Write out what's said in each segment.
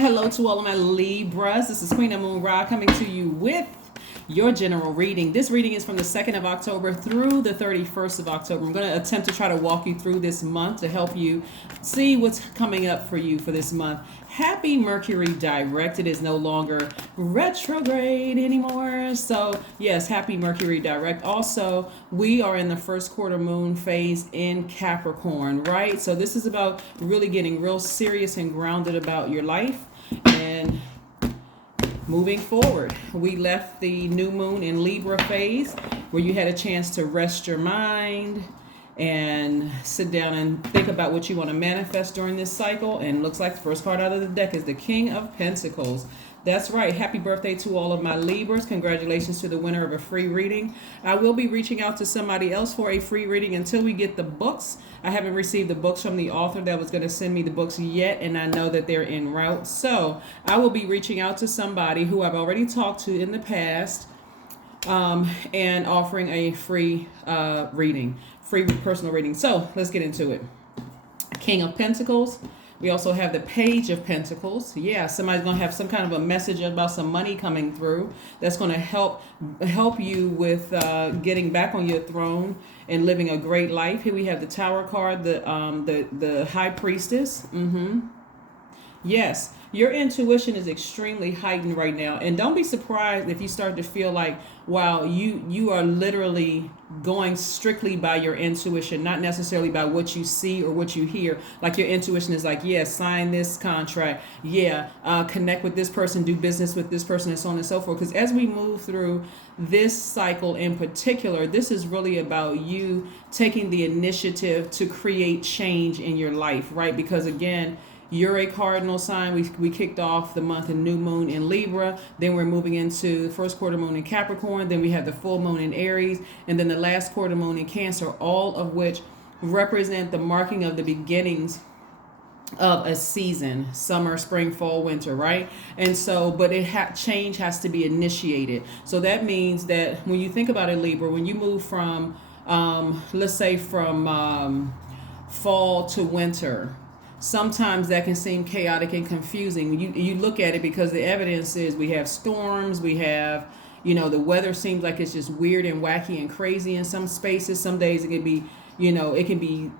hello to all of my Libras. This is Queen Amun Ra coming to you with your general reading. This reading is from the 2nd of October through the 31st of October. I'm going to attempt to try to walk you through this month to help you see what's coming up for you for this month. Happy Mercury Direct. It is no longer retrograde anymore. So yes, happy Mercury Direct. Also, we are in the first quarter moon phase in Capricorn, right? So this is about really getting real serious and grounded about your life and moving forward. We left the new moon in Libra phase where you had a chance to rest your mind and sit down and think about what you want to manifest during this cycle. And looks like the first card out of the deck is the King of Pentacles. That's right. Happy birthday to all of my Libras. Congratulations to the winner of a free reading. I will be reaching out to somebody else for a free reading until we get the books. I haven't received the books from the author that was going to send me the books yet, and I know that they're en route. So I will be reaching out to somebody who I've already talked to in the past and offering a free reading, free personal reading. So let's get into it. King of Pentacles. We also have the Page of Pentacles. Yeah, somebody's going to have some kind of a message about some money coming through that's going to help you with getting back on your throne and living a great life. Here we have the Tower card, the High Priestess. Yes, your intuition is extremely heightened right now. And don't be surprised if you start to feel like, wow, you are literally going strictly by your intuition, not necessarily by what you see or what you hear. Like your intuition is like, yeah, sign this contract. Yeah, connect with this person, do business with this person, and so on and so forth. Because as we move through this cycle in particular, this is really about you taking the initiative to create change in your life, right? Because again, you're a cardinal sign. We kicked off the month in new moon in Libra. Then we're moving into the first quarter moon in Capricorn. Then we have the full moon in Aries. And then the last quarter moon in Cancer, all of which represent the marking of the beginnings of a season, summer, spring, fall, winter, right? And so, but change has to be initiated. So that means that when you think about it, Libra, when you move from, let's say from fall to winter, sometimes that can seem chaotic and confusing. You look at it because the evidence is we have storms, we have, the weather seems like it's just weird and wacky and crazy in some spaces. Some days it can be, it can be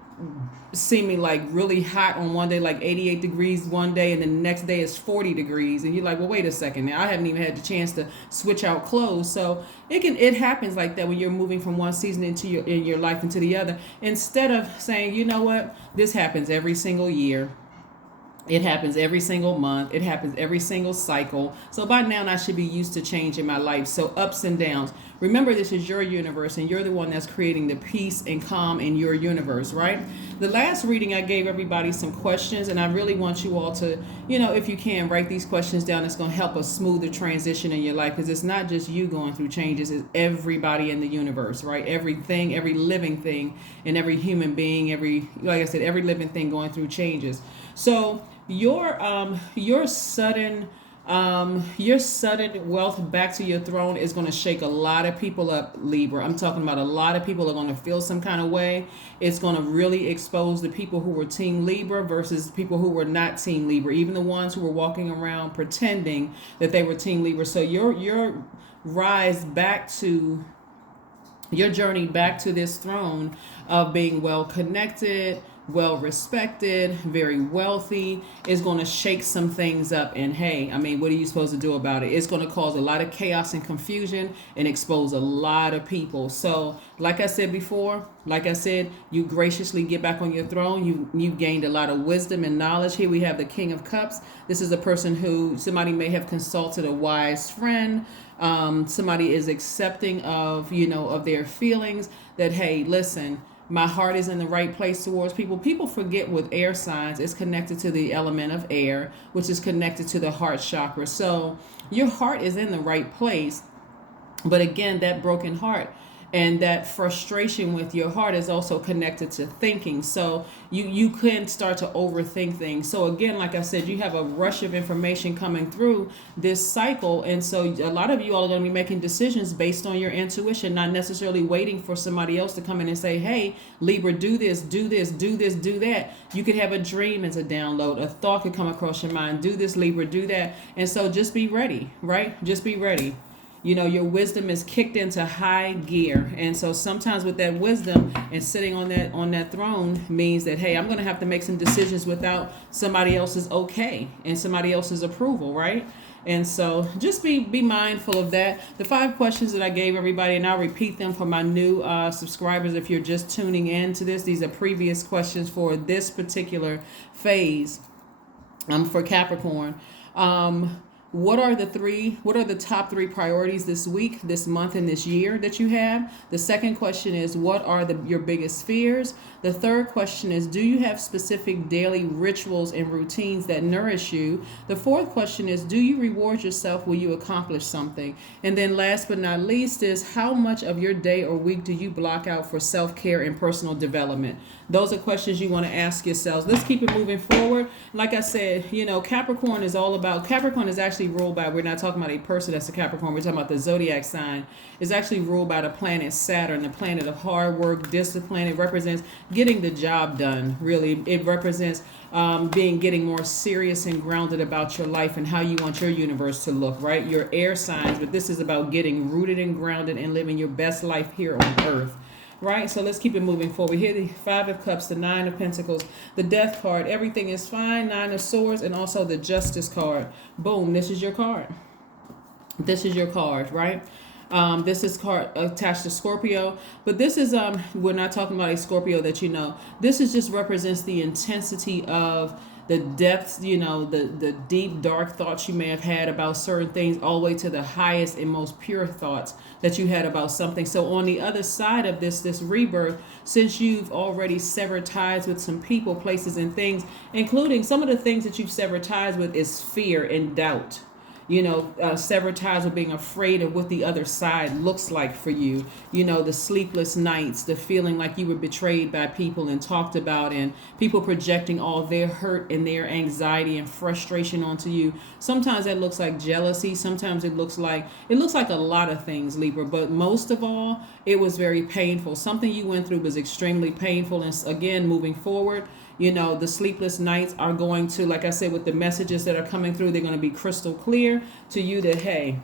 seeming like really hot on one day, like 88 degrees one day, and then the next day is 40 degrees. And you're like, well, wait a second. Now I haven't even had the chance to switch out clothes. So it happens like that when you're moving from one season in your life into the other. Instead of saying, you know what, this happens every single year. It happens every single month. It happens every single cycle. So by now I should be used to change in my life. So ups and downs. Remember, this is your universe and you're the one that's creating the peace and calm in your universe, right? The last reading I gave everybody some questions, and I really want you all to, if you can, write these questions down. It's going to help us smooth the transition in your life, because it's not just you going through changes, it's everybody in the universe, right? Everything, every living thing, and every human being, like I said, every living thing going through changes. So your sudden wealth back to your throne is going to shake a lot of people up, Libra. I'm talking about a lot of people are going to feel some kind of way. It's going to really expose the people who were Team Libra versus people who were not Team Libra, even the ones who were walking around pretending that they were Team Libra. So your rise back to your journey back to this throne of being well connected, well respected, very wealthy, is going to shake some things up. And hey, what are you supposed to do about it? It's going to cause a lot of chaos and confusion and expose a lot of people. So like I said before, you graciously get back on your throne. You've gained a lot of wisdom and knowledge. Here we have the King of Cups. This is a person who somebody may have consulted a wise friend. Somebody is accepting of their feelings, that, hey, listen, my heart is in the right place towards people. People forget with air signs, it's connected to the element of air, which is connected to the heart chakra. So your heart is in the right place. But again, that broken heart And that frustration with your heart is also connected to thinking. So you can start to overthink things. So again, like I said, you have a rush of information coming through this cycle. And so a lot of you all are going to be making decisions based on your intuition, not necessarily waiting for somebody else to come in and say, hey, Libra, do this, do this, do this, do that. You could have a dream as a download. A thought could come across your mind. Do this, Libra, do that. And so just be ready, right? Just be ready. You know, your wisdom is kicked into high gear. And so sometimes with that wisdom and sitting on that throne means that, hey, I'm going to have to make some decisions without somebody else's okay and somebody else's approval, right? And so just be mindful of that. The 5 questions that I gave everybody, and I'll repeat them for my new subscribers if you're just tuning in to this. These are previous questions for this particular phase for Capricorn. What are the top 3 priorities this week, this month, and this year that you have? The second question is, what are your biggest fears? The third question is, do you have specific daily rituals and routines that nourish you? The fourth question is, do you reward yourself when you accomplish something? And then last but not least is, how much of your day or week do you block out for self-care and personal development? Those are questions you want to ask yourselves. Let's keep it moving forward. Like I said, you know, Capricorn is actually ruled by, we're not talking about a person that's a Capricorn, we're talking about the Zodiac sign. It's actually ruled by the planet Saturn, the planet of hard work, discipline. It represents getting the job done, really. It represents getting more serious and grounded about your life and how you want your universe to look, right? Your air signs, but this is about getting rooted and grounded and living your best life here on earth. Right, so let's keep it moving forward. Here, the 5 of Cups, the 9 of Pentacles, the Death card. Everything is fine. 9 of Swords, and also the Justice card. Boom, this is your card. This is your card, right? This is card attached to Scorpio, but this is we're not talking about a Scorpio that you know. This is just represents the intensity of the depths, you know, the deep, dark thoughts you may have had about certain things, all the way to the highest and most pure thoughts that you had about something. So on the other side of this rebirth, since you've already severed ties with some people, places, and things, including some of the things that you've severed ties with is fear and doubt. You know, severed ties with being afraid of what the other side looks like for you. You know, the sleepless nights, the feeling like you were betrayed by people and talked about, and people projecting all their hurt and their anxiety and frustration onto you. Sometimes that looks like jealousy. Sometimes it looks like a lot of things, Libra. But most of all, it was very painful. Something you went through was extremely painful. And again, moving forward, you know, the sleepless nights are going to, like I said, with the messages that are coming through, they're going to be crystal clear to you that, hey,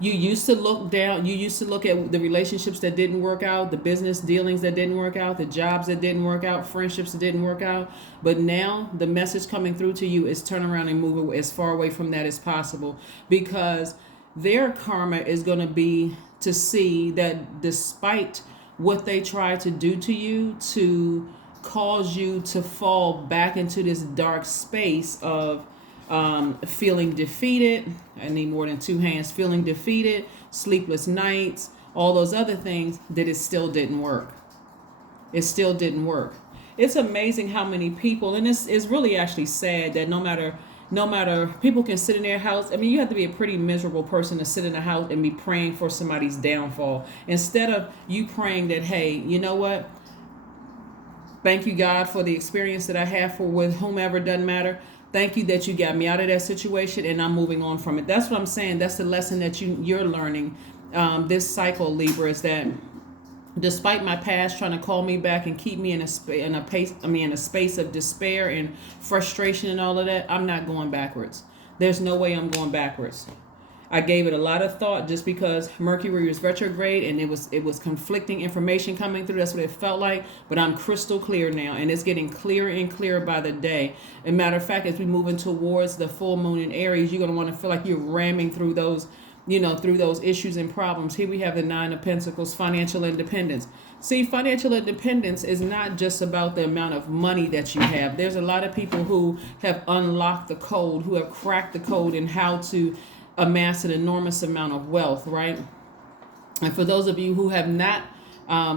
you used to look down, you used to look at the relationships that didn't work out, the business dealings that didn't work out, the jobs that didn't work out, friendships that didn't work out. But now the message coming through to you is turn around and move as far away from that as possible, because their karma is going to be to see that despite what they try to do to you, to cause you to fall back into this dark space of feeling defeated. I need more than 2 hands. Feeling defeated, sleepless nights, all those other things, that it still didn't work. It still didn't work. It's amazing how many people, and it's really actually sad that no matter people can sit in their house. I mean, you have to be a pretty miserable person to sit in a house and be praying for somebody's downfall, instead of you praying that, hey, you know what? Thank you, God, for the experience that I have with whomever, doesn't matter. Thank you that you got me out of that situation, and I'm moving on from it. That's what I'm saying. That's the lesson that you're learning this cycle, Libra, is that despite my past trying to call me back and keep me in a space of despair and frustration and all of that, I'm not going backwards. There's no way I'm going backwards. I gave it a lot of thought just because Mercury was retrograde and it was conflicting information coming through. That's what it felt like. But I'm crystal clear now, and it's getting clearer and clearer by the day. And matter of fact, as we move in towards the full moon in Aries, you're going to want to feel like you're ramming through those, through those issues and problems. Here we have the 9 of Pentacles, financial independence. See, financial independence is not just about the amount of money that you have. There's a lot of people who have unlocked the code, who have cracked the code in how to amass an enormous amount of wealth, right? And for those of you who have not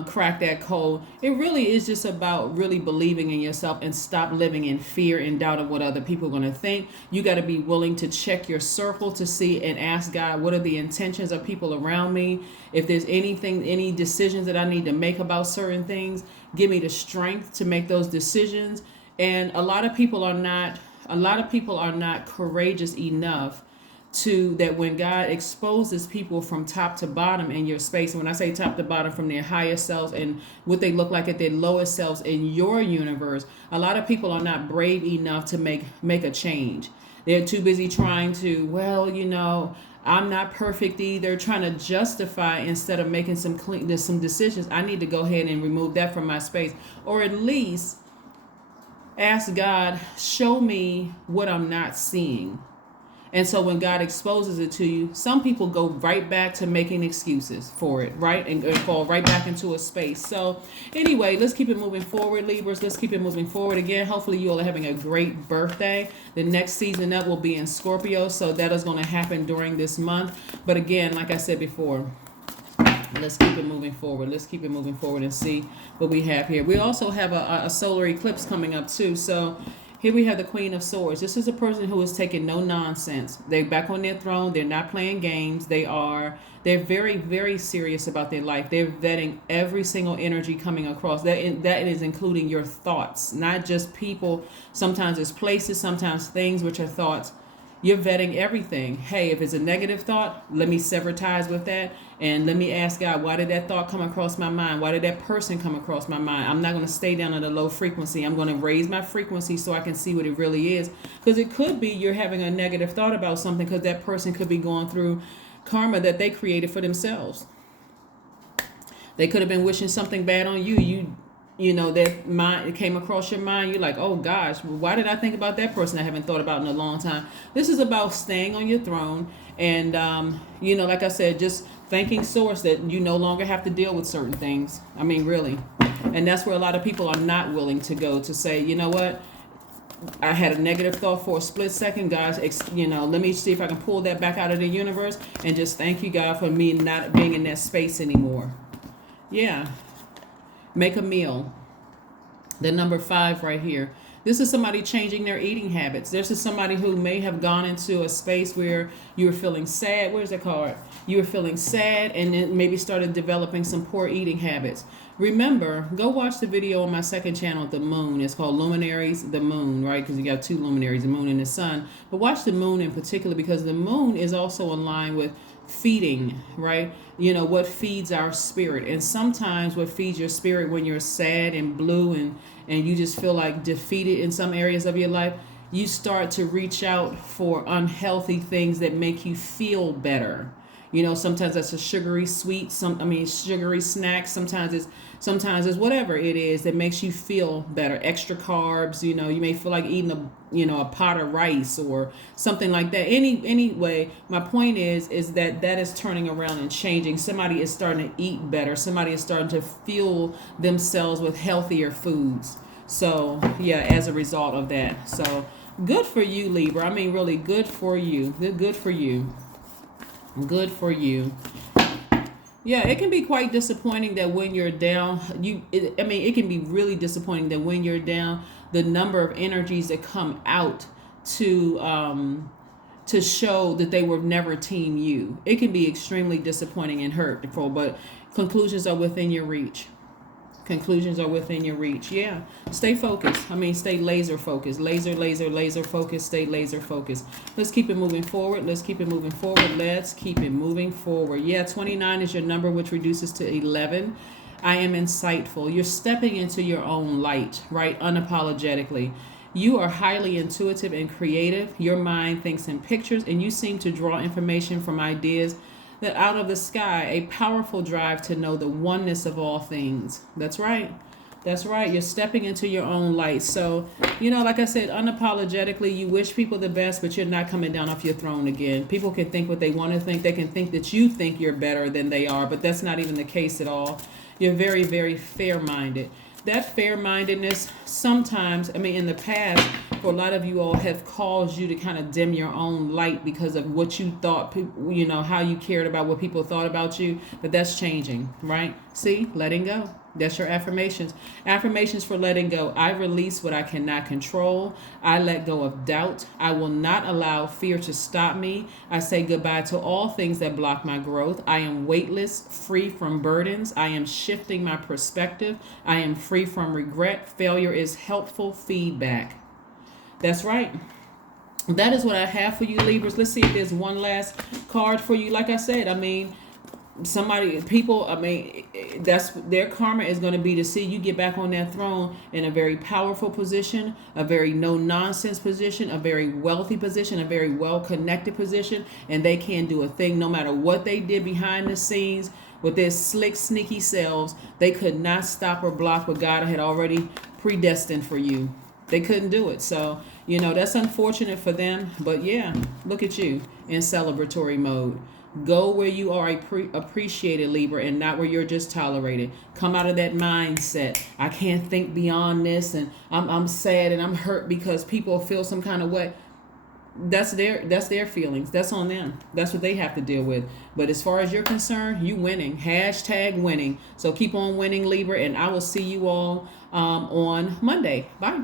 crack that code. It really is just about really believing in yourself and stop living in fear and doubt of what other people are going to think. You got to be willing to check your circle to see and ask God, what are the intentions of people around me? If there's anything, any decisions that I need to make about certain things, give me the strength to make those decisions. And a lot of people are not courageous enough to that when God exposes people from top to bottom in your space. And when I say top to bottom, from their highest selves and what they look like at their lowest selves in your universe, a lot of people are not brave enough to make a change. They're too busy trying to, well, I'm not perfect either, trying to justify instead of making some decisions. I need to go ahead and remove that from my space, or at least ask God, show me what I'm not seeing. And so when God exposes it to you, some people go right back to making excuses for it, right? And fall right back into a space. So anyway, let's keep it moving forward, Libras. Let's keep it moving forward. Again, hopefully you all are having a great birthday. The next season up will be in Scorpio. So that is going to happen during this month. But again, like I said before, let's keep it moving forward. Let's keep it moving forward and see what we have here. We also have a solar eclipse coming up too. So here we have the Queen of Swords. This is a person who is taking no nonsense. They're back on their throne. They're not playing games. They're very, very serious about their life. They're vetting every single energy coming across. That is including your thoughts, not just people. Sometimes it's places, sometimes things, which are thoughts. You're vetting everything. Hey, if it's a negative thought, let me sever ties with that. And let me ask God, why did that thought come across my mind? Why did that person come across my mind? I'm not going to stay down at a low frequency. I'm going to raise my frequency so I can see what it really is. Because it could be you're having a negative thought about something because that person could be going through karma that they created for themselves. They could have been wishing something bad on you. That mind, it came across your mind. You're like, oh gosh, why did I think about that person I haven't thought about in a long time? This is about staying on your throne. And, like I said, just thanking source that you no longer have to deal with certain things. I mean, really. And that's where a lot of people are not willing to go, to say, you know what? I had a negative thought for a split second, guys. Let me see if I can pull that back out of the universe and just thank you, God, for me not being in that space anymore. Yeah. Make a meal. The number 5 right here. This is somebody changing their eating habits. This is somebody who may have gone into a space where you were feeling sad. Where's the card? You were feeling sad and then maybe started developing some poor eating habits. Remember, go watch the video on my second channel, The Moon. It's called Luminaries, the Moon, right? Because you got 2 luminaries, the moon and the sun. But watch the moon in particular because the moon is also aligned with feeding, right? What feeds our spirit. And sometimes what feeds your spirit when you're sad and blue and you just feel like defeated in some areas of your life, you start to reach out for unhealthy things that make you feel better. Sometimes that's a sugary sweet, sugary snack. Sometimes it's whatever it is that makes you feel better. Extra carbs, you may feel like eating a pot of rice or something like that. Anyway, my point is that is turning around and changing. Somebody is starting to eat better. Somebody is starting to fuel themselves with healthier foods. So yeah, as a result of that. So good for you, Libra. I mean, really good for you. Good for you. Good for you. Yeah, it can be quite disappointing that when you're down, it can be really disappointing that when you're down, the number of energies that come out to show that they were never team you. It can be extremely disappointing and hurtful, but conclusions are within your reach. Conclusions are within your reach. Yeah. Stay focused. Stay laser focused. Laser focused. Stay laser focused. Let's keep it moving forward. Let's keep it moving forward. Yeah, 29 is your number, which reduces to 11. I am insightful. You're stepping into your own light, right? Unapologetically. You are highly intuitive and creative. Your mind thinks in pictures, and you seem to draw information from ideas that out of the sky, a powerful drive to know the oneness of all things. That's right. You're stepping into your own light. So, like I said, unapologetically, you wish people the best, but you're not coming down off your throne again. People can think what they want to think. They can think that you think you're better than they are, but that's not even the case at all. You're very, very fair-minded. That fair-mindedness sometimes, in the past, for a lot of you all have caused you to kind of dim your own light because of what you thought, how you cared about what people thought about you. But that's changing, right? See, letting go. That's your affirmations. Affirmations for letting go. I release what I cannot control. I let go of doubt. I will not allow fear to stop me. I say goodbye to all things that block my growth. I am weightless, free from burdens. I am shifting my perspective. I am free from regret. Failure is helpful feedback. That's right. That is what I have for you, Libras. Let's see if there's one last card for you. Like I said, that's their karma is going to be to see you get back on that throne in a very powerful position, a very no nonsense position, a very wealthy position, a very well connected position, and they can't do a thing no matter what they did behind the scenes with their slick, sneaky selves. They could not stop or block what God had already predestined for you. They couldn't do it. So, that's unfortunate for them, but yeah, look at you in celebratory mode. Go where you are appreciated, Libra, and not where you're just tolerated. Come out of that mindset. I can't think beyond this, and I'm sad and I'm hurt because people feel some kind of way. That's their feelings. That's on them. That's what they have to deal with. But as far as you're concerned, you winning. Hashtag winning. So keep on winning, Libra, and I will see you all on Monday. Bye.